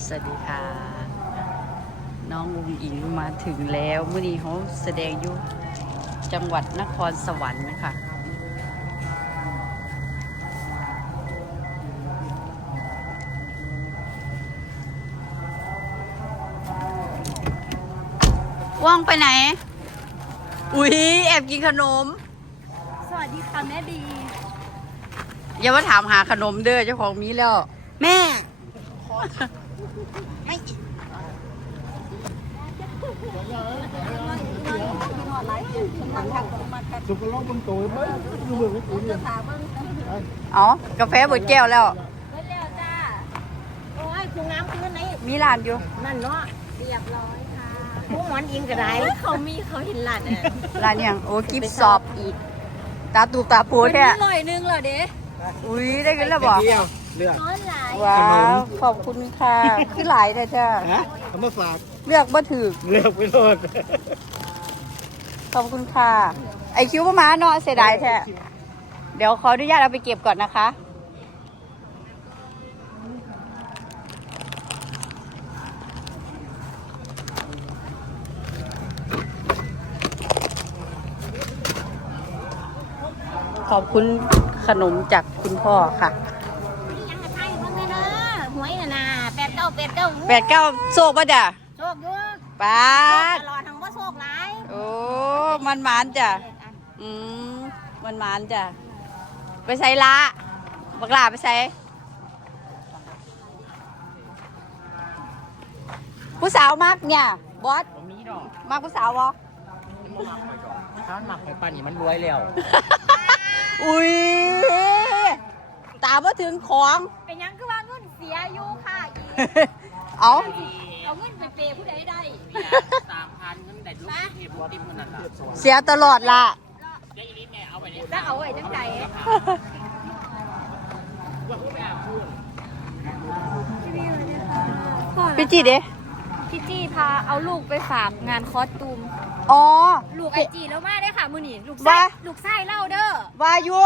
สวัสดีค่ะ น้องอุงอิงมาถึงแล้วเมื่อนี้เขาแสดงอยู่จังหวัดนครสวรรค์นะคะว่องไปไหน อุ๊ย แอบกินขนม สวัสดีค่ะแม่บี อย่ามาถามหาขนมเด้อเจ้าของมีแล้ว แม่ไม่ สุกล้อบนโต๊ะไม่ดูเบื่อไม่กูเนี่ยถามเบิ้งเอากาแฟเบิดแก้วแล้วเบิ้งแล้วจ้าโอ้ยคุณน้ำคืนไหนมีร้านอยู่นั่นเนาะเรียบร้อยค่ะพวกหมอนอิงก็ได้เขามีเขาเห็นหลานอะร้านอย่างโอ้กิฟสอบอีก ตาตูตาปูแท้ลอยนึงเหรอเด้อุ้ยได้กันแล้วบอกเดียวเลือกน้อยหลายว้าวขอบคุณค่ะคือหลายเลยจ้าฮะเอามาฝาก เลือกบ่ถือเลือกไปโลดขอบคุณค่ะ ไอคิวก็มาเนาะเสียดายแท้เดี๋ยวขออนุญาตเอาไปเก็บก่อนนะคะ ขอบคุณขนมจากคุณพ่อค่ะยังไทยเพิ่งเลยนะหวยน่ะนะแปดเก้าแปดเก้าแปดเก้าโซกป่ะจ้ะโชคด้วย ปาดตลอดทั้งว่าโชคร้ายโอ้มันหมานจ้ะอืมมันหมานจ้ะไปใส่ละบักหลาไปใส่ผู้สาวมากเนี่ยบอสผมมีดอกมากผู้สาวบอถ้ามันหมักไข่ปั้นนี่มันรวยแล้ว อุ้ยตามมาถึงของ เป็นยังคือว่าเงินเสียอยู่ค่ะอีเอาเอาเงินไปเปย์ผู้ใดได้ สามพันเงินแต่ลูกเทียบติมขนาดละเสียตลอดละเดี๋ยวอีนี้แม่เอาไปเนี่ยแล้วเอาไว้จังไดพี่จีเด้พี่จี้พาเอาลูกไปฝากงานคอสตูม อ๋อ ลูกไอจีแล้วมาได้อค่ะ มือนี่ลูกไส้ว่า ลูกไส้เล่าเด้อวาอยุ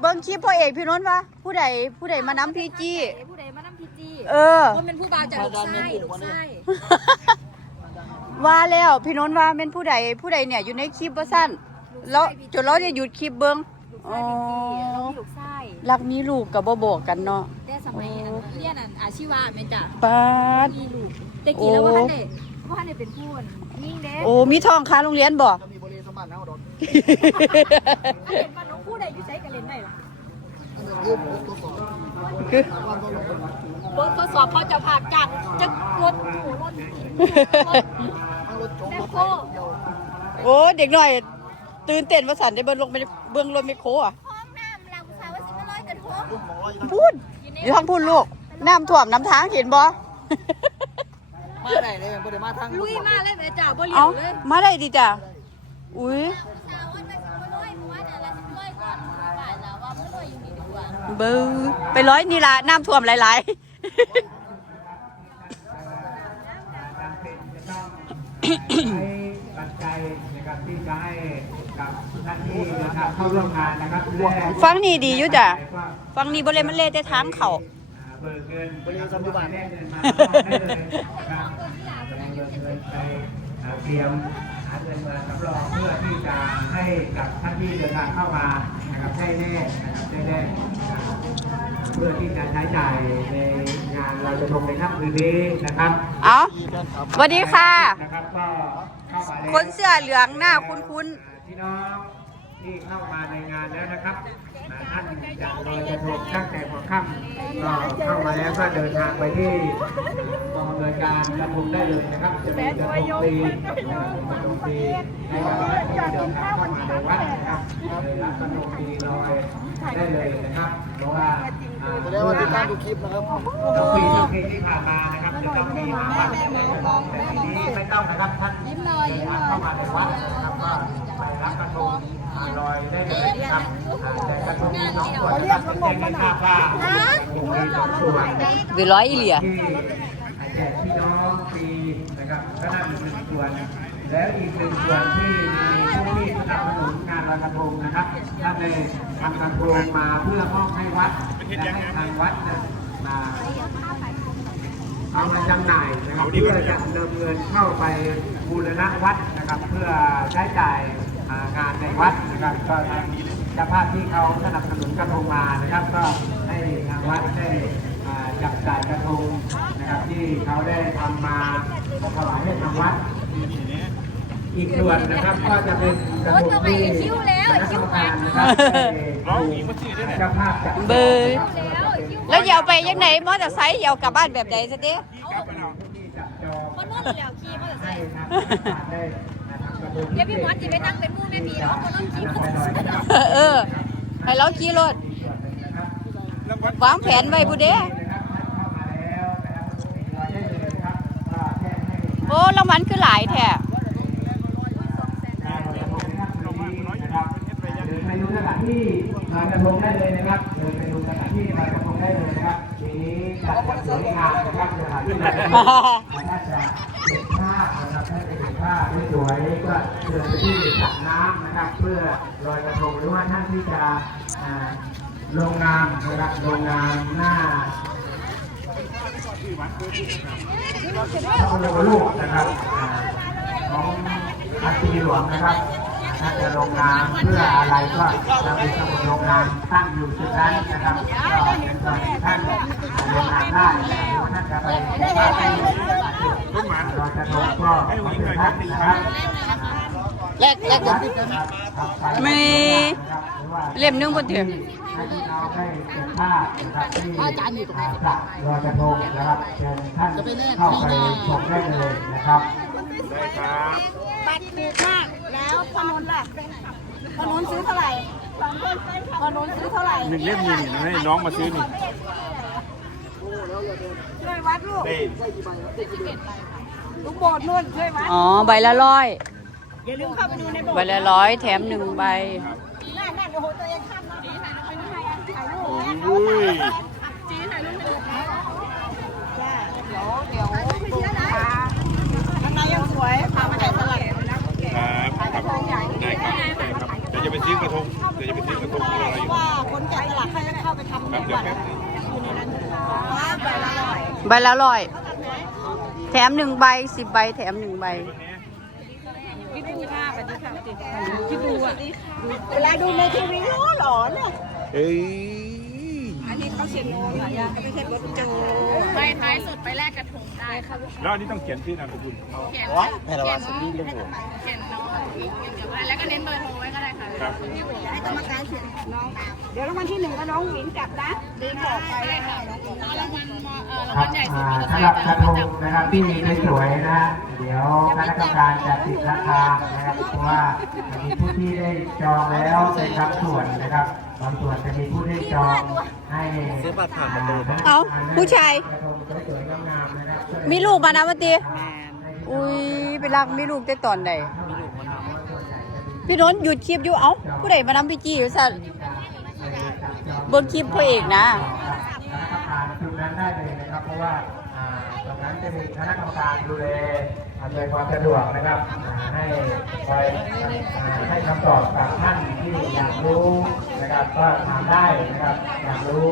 เบิ้งคลิปพ่อเอกพี่นนท์วะผู้ใดผู้ใดมานำพี่จี้ ผู้ใดมานำพี่จี้เออ คนเป็นผู้บ่าวจากลูกไส้ลูกไส้ ว่าแล้วพี่นนท์ว่าเป็นผู้ใดผู้ใดเนี่ยอยู่ในคลิปว่าสั้นแล้วจนเราจะหยุดคลิปเบิ้งลูกไส้พี่จี้เรามีลูกไส้รักมีลูกกับบ่บอกกันเนาะแต่สมัยอันเรียนอันอาชีวะแม่นจ้ะปาดมีลูกแต่กี้แล้วว่าท่านเด็ว่าท่านเด็เป็นผู้ยิ่งเด้โอ้มีทองค้าโรงเรียนบ่มีบริษัทบ้านเอาดอกถ้าเห็นว่าน้องผู้ใดอยู่ใช้กันเล่นได้หรอยืมตัวสอบคือบ้านก็ลงไปบททดสอบเขาจะพากจากจะรถหมูรถ คโอ้เด็กหน่อย ตื่นเต้นว่าสันได้เบิ่งลงไปเบิ่งรถไมคโครอะห้องน้ำเราสาวว่าสิมาลอยกระทงลูกหมออยู่พูดอยู่ทางพูดลูกน้ำท่วมน้ำทางเห็นบ่มาได้เลยบ่ได้มาทางลุยมาเลยแม่จ่าบ่เหลียเอาวเลยมาได้ดีจ้ะอุ้ยสาวว่าจะสิมาลอยเมื่อวานน่ะเราสิมาลอยก่อนบ่ายแล้วว่ามาลอยอยู่นี่ดีกว่าเบิ้งไปร้อยนี่ละน้ำท่วมหลายๆ ปัจจัยนะครับที่จะให้กับท่านที่นะครับเข้าร่วมงานนะครับแรกฟังนี่ดีอยู่จ้ะ ฟังนี่บริมันเล่แต่ทางเขา เบิกเงินบริษัทอยู่บ้านแลกเงินมามอบให้เลยนะครับเบิกเงินไปอ่าเตรียมหาเงินมาสำรองเพื่อที่จะให้กับท่านที่เดินทางเข้ามานะครับได้แน่นะครับได้แน่นะครับเพื่อที่จะใช้จ่ายในงานลอยกระทงในค่ำคืนนี้นะครับ เอาสวัสดีค่ะนะครับก็เข้ามาแล้ว คนเสื้อเหลืองหน้าคุ้นพี่น้องที่เข้ามาในงานแล้วนะครับอ่าท่านจะลอยกระทงตั้งแต่หัวค่ำก็เข้ามาแล้วก็เดินทางไปที่กองอำนวยการกระทงได้เลยนะครับจะมีกระทงฟรีกระทงฟรีให้กับท่านที่เดินทางเข้ามาในวัดนะครับเลยรับกระทงฟรีลอยได้เลยนะครับเพราะว่าอ่าแสดงว่าติดตามดูคลิปนะครับทุกปีทุกปีที่ผ่านมานะครับ จะต้องมีมาวัดแต่ทีนี้ไม่ต้องนะครับท่านเดินทางเข้ามาในวัดนะครับก็ไปรับกระทงลอยได้เลยครับอ่าแต่กระทงมีสองส่วนนะครับแจ้งให้ทราบว่องส่วนวิร้อยอีเหลียที่แจกพี่น้องฟรีนะครับก็นั่นอีกหนึ่งส่วน แล้วอีกหนึ่งส่วนที่มีผู้ที่สนับสนุนงานลอยกระทงนะครับท่านได้ทำกระทงมาเพื่อมอบให้วัดและให้ทางวัดมา เอามาจำหน่ายนะครับเพื่อจะนำเงินเข้าไปบูรณะวัดนะครับ เพื่อใช้จ่ายอ่างานในวัดนะครับก็ทางเจ้าภาพที่เขาสนับสนุนกระทงมานะครับ ก็ให้ทางวัดได้อ่าจับจ่ายกระทงนะครับที่เขาได้ทำมาถวายให้ทางวัดอีกส่วนนะครับก็จะเป็นกระทงที่คณะกรรมการนะครับได้เจ้าภาพจัดเบย แล้วอย่าเอาไปยังไหนมอเตอร์ไซค์อย่าเอากลับบ้านแบบใดซะดิมันนู่นแล้วขี่มอเตอร์ไซให้ค์ทางราชการได้ทำกระทงเดี๋ยวพี่มอสจะไปนั่งเป็นมู่แม่พีแล้วก็ต้องขี่มอเตอร์ไซค์เออให้เราขี่รถวางแผนไว้บุเด้โอ้รางวัลคือหลายแท้เดินไปดูสถานกระทงได้เลยนะครับเดินไปดูสถานที่ลอยกระทงได้เลยนะครับทีนี้จัดอย่างสวยงามนะครับสถานที่ลอยกระทงถ้าจะเก็บภาพนะครับถ้าจะเก็บภาพสวยก็เดินไปที่สระน้ำนะครับ เพื่อลอยกระทงหรือว่าท่านที่จะลงนามนะครับลงนามหน้าพระบรมรูปนะครับของอัฐิหลวงนะครับ ถ้าจะลงนามเพื่ออะไรก็จะมีสมุดลงนามตั้งอยู่จุดนั้นนะครับก็เป็นส่วนที่ท่านลงนามได้หรือท่านจะไปภาพที่เราจะลงก็ขอเชิญท่านนะครับแลกแลกมีเล่มนึงบนถึงให้พี่น้องได้เก็บภาพนะครับที่สระลอยกราจะโทงนะครับเชิญท่านเข้าไปชมได้เลยนะครับ บัตรถูกมาก แล้วพอนนท์ล่ะพอนนท์ซื้อเท่าไหร่พอนนท์ซื้อเท่าไหร่หนึ่งเล่มนี่ให้น้องมาซื้อนี่ช่วยวัดลูกลูกโบสถ์นู่นช่วยวัดอ๋อ ใบละร้อย อย่าลืมเข้าไปดูในโบสถ์ใบละร้อยแถมหนึ่งใบนั่นนั่นโอ้โหตัวเองข้ามมาถ่ายรูปเนี่ยอุ้ยจีถ่ายรูปให้ดูนะจ้าเดี๋ยวเดี๋ยวดูนะข้า งในยังสวยพามาถ่ายสลัดนะครับครับได้ครับได้ครับเดี๋ยวจะไปซื้อกระทงเดี๋ยวจะไปซื้อกระทงอะไรอยู่ว่าคนแกะสลักเขาจะเข้าไปทำครับเดี๋ยวแป๊บนึงอยู่ในนั้นครับไปละร้อยใบละร้อยแถมหนึ่งใบสิบใบแถมหนึ่งใบคิดดูค่ะสวัสดีค่ะคิดดูอะเวลาดูในทีวีล้อหลอนเนี่ยเอ้ยอันนี้เขาเขียนโน้ตหลายอย่างก็ไม่ใช่รถจักร ไปท้ายสุดไปแลกกระทงได้ค่ะแล้วอันนี้ต้องเขียนชื่อนามสกุลเขียนเขียนน้องเขียนน้องแล้วก็เน้นเบอร์โทรไว้ก็ได้ค่ะครับให้กรรมการเขียนน้อง เดี๋ยวรางวัลที่หนึ่งก็น้องหวินจับนะดีต่อไปได้ค่ะรางวัลเอ่อรางครัวับลใหญ่สุดอ่าก็จะสำหรับกระทงนะครับที่มีสวยๆนะเดี๋ยวคณะกรรมการจะติดราคานะครับเพราะว่ามีผู้ที่ได้จองแล้วในบางส่วนนะครับบางส่วนจะมีผู้ได้จองให้ซื้อบัตรผ่านประตูเอ้าผู้ชาย มีลูกมานะวันตีอุ้ยไปรักมีลูกได้ตอนใดพี่นนท์หยุดคลิปอยู่เอ้าผู้ใดมานำพี่จี้อยู่สั่นบนคลิปพระเอกนะคณะกรรมการจุดนั้นได้เลยนะครับเพราะว่าอ่าตรงนั้นจะมีคณะกรรมการดูแลอำนวยความสะดวกนะครับอ่าให้คอยอ่าให้คำตอบกับท่านที่อยากรู้นะครับก็ถามได้นะครับอยากรู้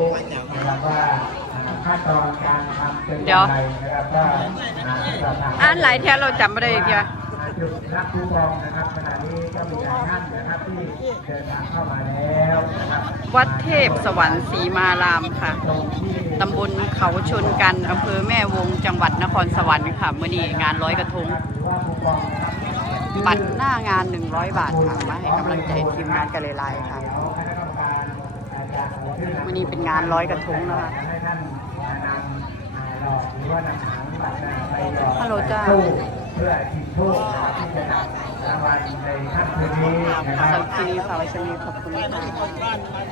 นะครับว่าอ่า ขั้นตอนการทำเป็นอย่างไรนะครับก็อ่าสอบถามอ่านหลายแท้เราจำไม่ได้อีกเดียวจุดรับคูปองนะครับขณะนี้ก็มีหลายท่านนะครับที่เดินทางเข้ามาแล้วนะครับวัดเทพสวรรค์ศรีมารามค่ะ ตรงที่ตำบลเขาชนกัน อำเภอแม่วง จังหวัดนครสวรรค์ค่ะมื่อนี้งานร้อยกระทง หรือว่าคูปองนะครับบัตรหน้างาน 100 บาทค่ะ มาให้กำลังใจทีมงานกันเลยลายค่ะ เดี๋ยวคณะกรรมการอาจจะเอาชื่อวันนี้เป็นงานร้อยกระทงนะคะ ให้ท่านนำหลอกหรือว่านำหางบัตรไปหลอกฮัลโหลจ้า ตู้เพื่อชิงโชคนะครับที่จะนำรางวัลในค่ำคืนนี้นะครับสำหรับที่นี้ค่ะไว้ชมีขอบคุณค่ะ